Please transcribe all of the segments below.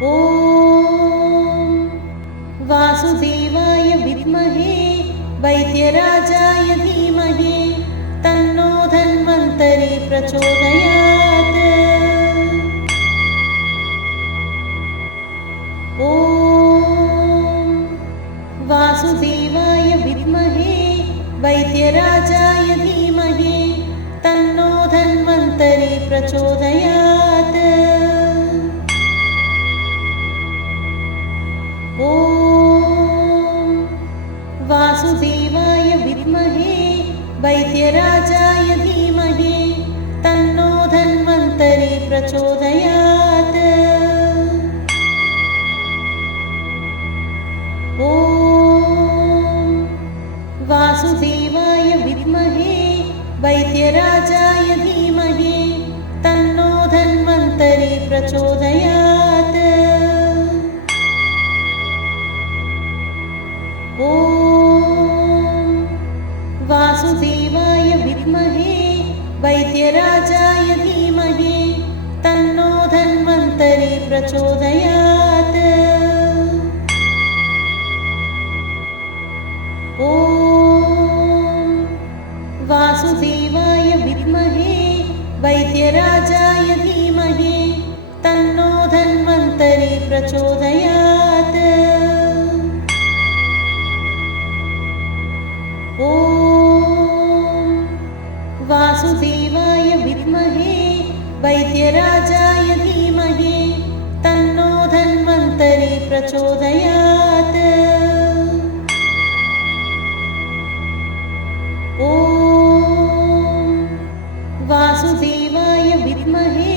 ॐ वासुदेवाय विद्महे वैद्यराजाय धीमहि तन्नो धन्वन्तरि प्रचोदयात्। ॐ वासुदेवाय विद्महे वैद्यराजाय धीमहि तन्नो धन्वन्तरि प्रचोदयात्। ॐ वासुदेवाय विद्महे वैद्यराजाय धीमहि तन्नो धन्वन्तरि प्रचोदयात्। ॐ वासुदेवाय विद्महे वैद्यराजाय धीमहि तन्नो धन्वन्तरि प्रचोदयात्। ॐ वासुदेवाय विद्महे वैद्यराजाय धीमहि तन्नो धन्वन्तरि प्रचोदयात्। ॐ वासुदेवाय विद्महे वैद्यराजाय धीमहि तन्नो धन्वन्तरि प्रचोदयात्। ॐ वासुदेवाय विद्महे वैद्यराजाय धीमहि तन्नो धन्वन्तरि प्रचोदयात्। ॐ वासुदेवाय विद्महे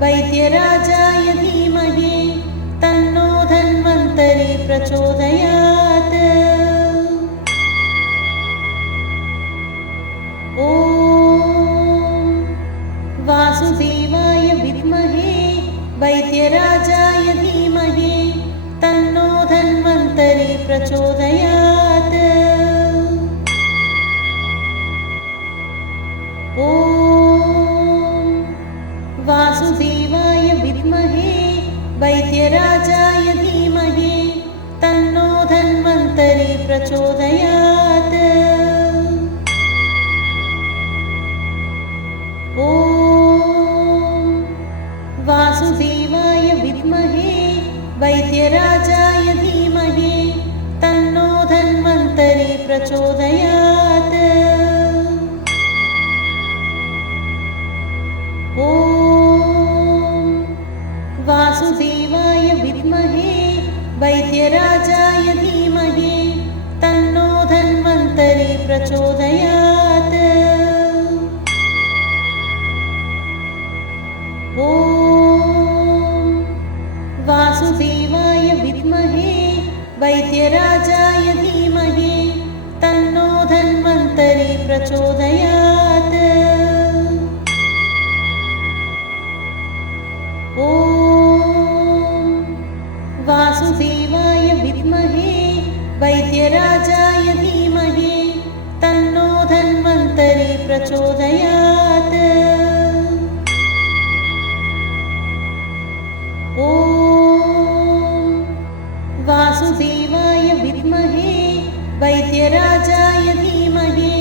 वैद्यराजाय धीमहि तन्नो धन्वन्तरि प्रचोदयात्। ॐ वासुदेवाय विद्महे वैद्यराजाय धीमहि तन्नो धन्वन्तरि प्रचोदयात्। ॐ वासुदेवाय विद्महे वैद्यराजाय धीमहि तन्नो धन्वन्तरि प्रचोदयात्। ॐ वासुदेवाय विद्महे वैद्यराजाय धीमहि तन्नो धन्वन्तरि प्रचोदयात्। ॐ वासुदेवाय विद्महे वैद्यराजाय धीमहि तन्नो धन्वन्तरि प्रचोदयात्। ॐ वासुदेवाय विद्महे वैद्यराजाय धीमहि तन्नो धन्वन्तरि प्रचोदयात्। ॐ वासुदेवाय विद्महे वैद्यराजाय धीमहि तन्नो धन्वन्तरि प्रचोदयात्। ॐ वासुदेवाय विद्महे वैद्यराजाय धीमहि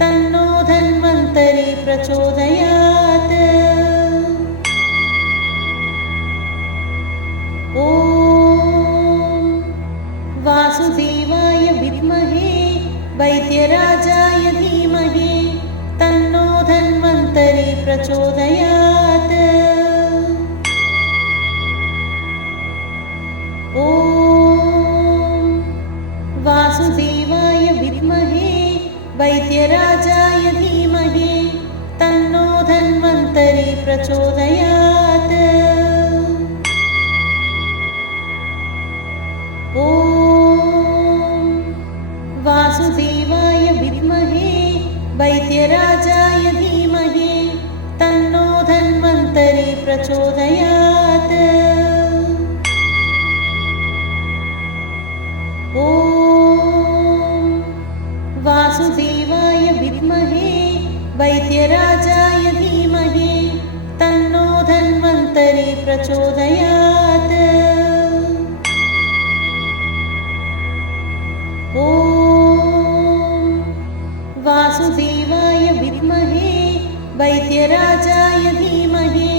तन्नो धन्वन्तरि प्रचोदयात्। ॐ वासुदेवाय विद्महे वैद्यराजाय धीमहि तन्नो धन्वन्तरि प्रचोदयात्। ॐ वासुदेवाय विद्महे वैद्यराजाय धीमहि तन्नो धन्वन्तरि प्रचोदयात्। ॐ वासुदेवाय विद्महे वैद्यराजाय धीमहि तन्नो धन्वन्तरि प्रचोदयात्। ॐ वासुदेवाय विद्महे वैद्यराजाय धीमहि तन्नो धन्वन्तरि प्रचोदयात्। वैद्यराजाय धीमहि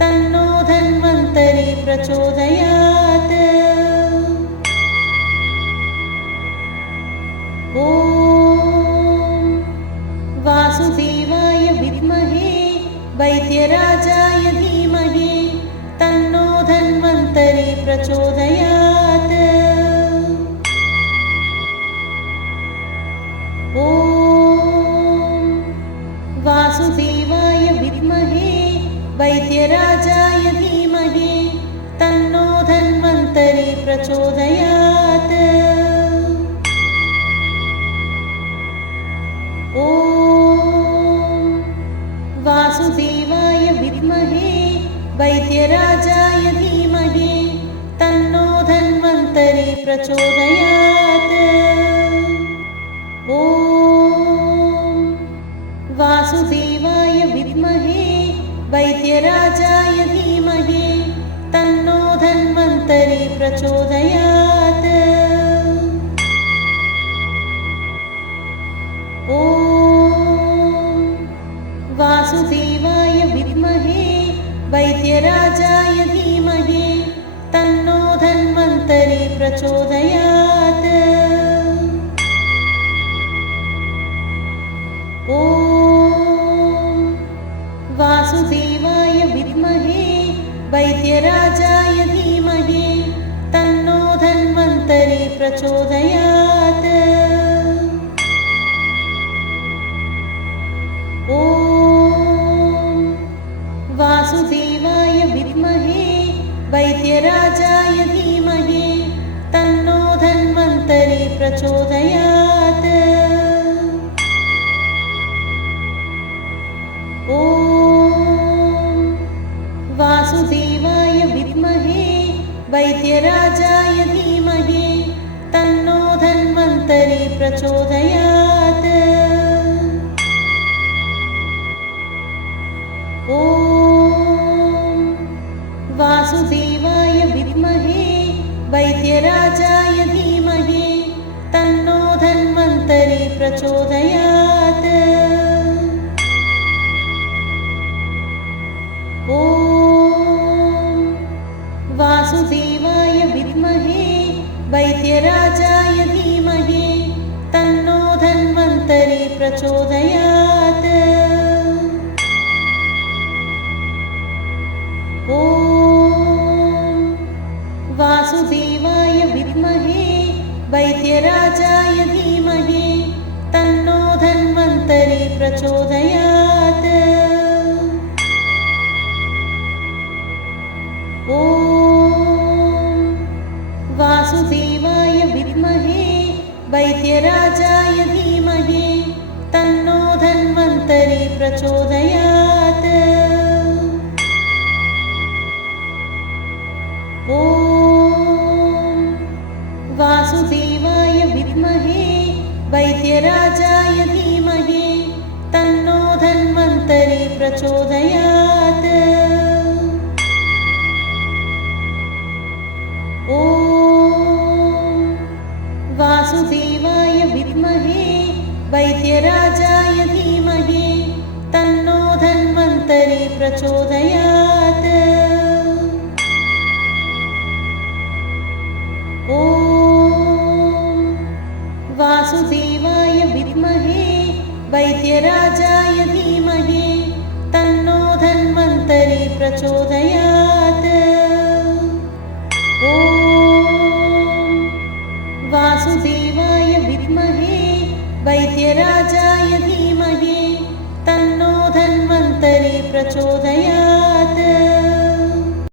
तन्नो धन्वन्तरि प्रचोदयात्। ॐ वासुदेवाय विद्महे वैद्यराजाय धीमहि तन्नो धन्वन्तरि प्रचोदयात्। ॐ वासुदेवाय विद्महे वैद्यराजाय धीमहि तन्नो धन्वन्तरि प्रचोदयात्। ॐ वासुदेवाय विद्महे वैद्यराजाय धीमहि तन्नो धन्वन्तरि प्रचोदयात्। ॐ वासुदेवाय विद्महे वैद्यराजाय धीमहि तन्नो धन्वन्तरि प्रचोदयात्। ॐ वासुदेवाय विद्महे वैद्यराजाय धीमहि तन्नो धन्वन्तरि प्रचोदयात्। ॐ वासुदेवाय विद्महे वैद्यराजाय धीमहि तन्नो धन्वन्तरि प्रचोदयात्। ॐ वासुदेवाय विद्महे वैद्यराजाय धीमहि तन्नो धन्वन्तरि प्रचोदयात्। ॐ वासुदेवाय विद्महे वैद्यराजाय धीमहि तन्नो धन्वन्तरि प्रचोदयात्। ॐ वासुदेवाय विद्महे वैद्यराजाय धीमहि तन्नो धन्वन्तरि प्रचोदयात्। ॐ वासुदेवाय विद्महे वैद्यराजाय धीमहि तन्नो धन्वन्तरि प्रचोदयात्। ॐ वासुदेवाय विद्महे वैद्यराजाय धीमहि तन्नो धन्वन्तरि प्रचोदयात्। ॐ वासुदेवाय विद्महे वैद्यराजाय धीमहि तन्नो धन्वन्तरि प्रचोदयात्। ॐ वासुदेवाय विद्महे वैद्यराजाय धीमहि तन्नो धन्वन्तरि प्रचोदयात्। ॐ वासुदेवाय विद्महे वैद्यराजाय धीमहि तन्नो धन्वन्तरि प्रचोदयात्। ॐ वासुदेवाय विद्महे वैद्यराजाय धीमहि तन्नो धन्वन्तरि प्रचोदयात्। ॐ वासुदेवाय विद्महे वैद्यराजाय धीमहि तन्नो धन्वन्तरि प्रचोदयात्।